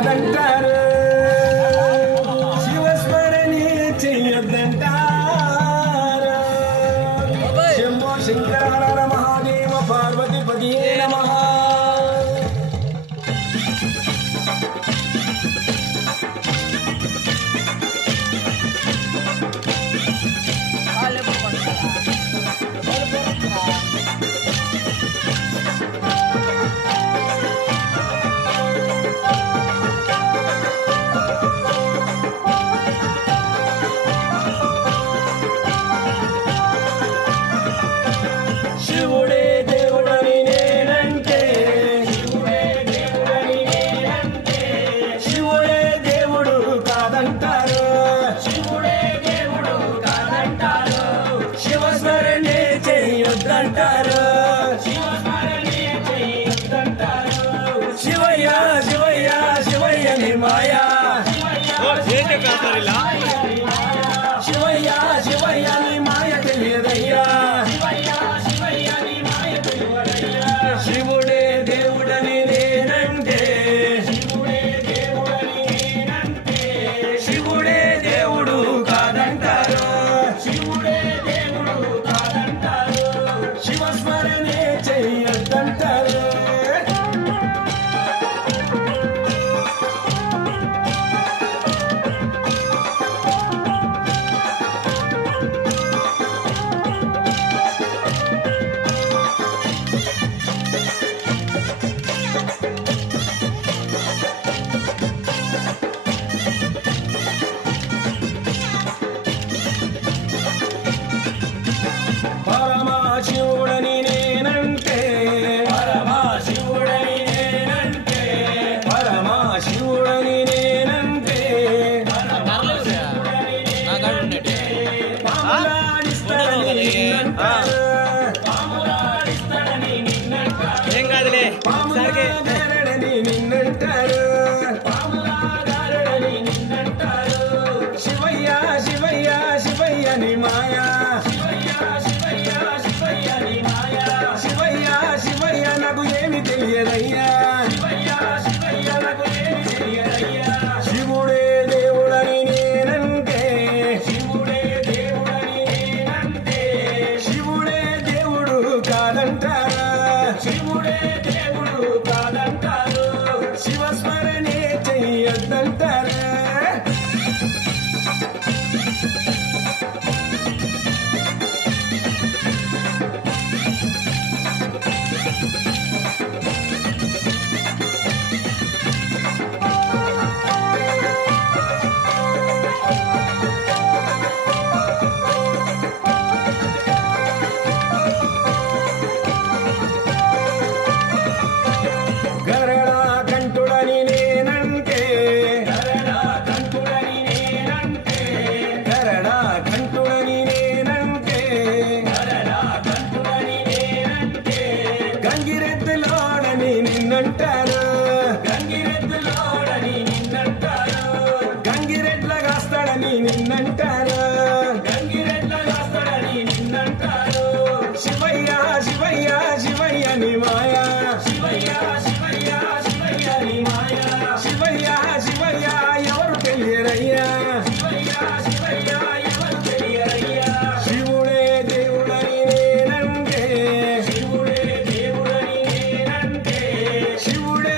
కాదంటారు శివస్మరణి చెయ్యొద్దంటారు శంభో శంకర మహాదేవ పార్వతిపతి నమః శివుడే దేవుడని నేనంటే శివుడే దేవుడు కాదంటారు శివస్మరణే చెయ్యొద్దంటారు శివయ్య శివయ్య శివయ్య ని మాయా శివయ్య శివయ్య ని మాయ తెలియదయ్యా శివుడే దేవుడని నేనంటే శివుడే దేవుడు కాదంటారు శివస్మరణే చెయ్యొద్దంటారు పరమశివుడని నేనంటే పరమశివుడని నేనంటే పాములాడిస్తాడని నిన్నంటారు ఏం కాదులే పాములాగారడని నిన్నంటారు శివయ్య శివయ్య శివయ్య ని మాయా శివయ్య శివయ్య నాకు ఏమి తెలియదయ్యా శివుడే దేవుడని నేనంటే శివుడే దేవుడు కాదంటారు శివస్మరణే చెయ్యొద్దంటారు గరళ కంఠుడని నేనంటే గరళ కంఠుడని నేనంటే గంగిరెద్దులోడని నిన్నంటారు గంగిరెడ్ల కాస్తాడని నిన్నంటారు శివయ్య శివయ్య శివయ్య ని మాయా శివయ్య శివయ్య ఎవరు తెలియరయ్యా శివుడే దేవుడని నేనంటే శివుడే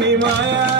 నీ మాయా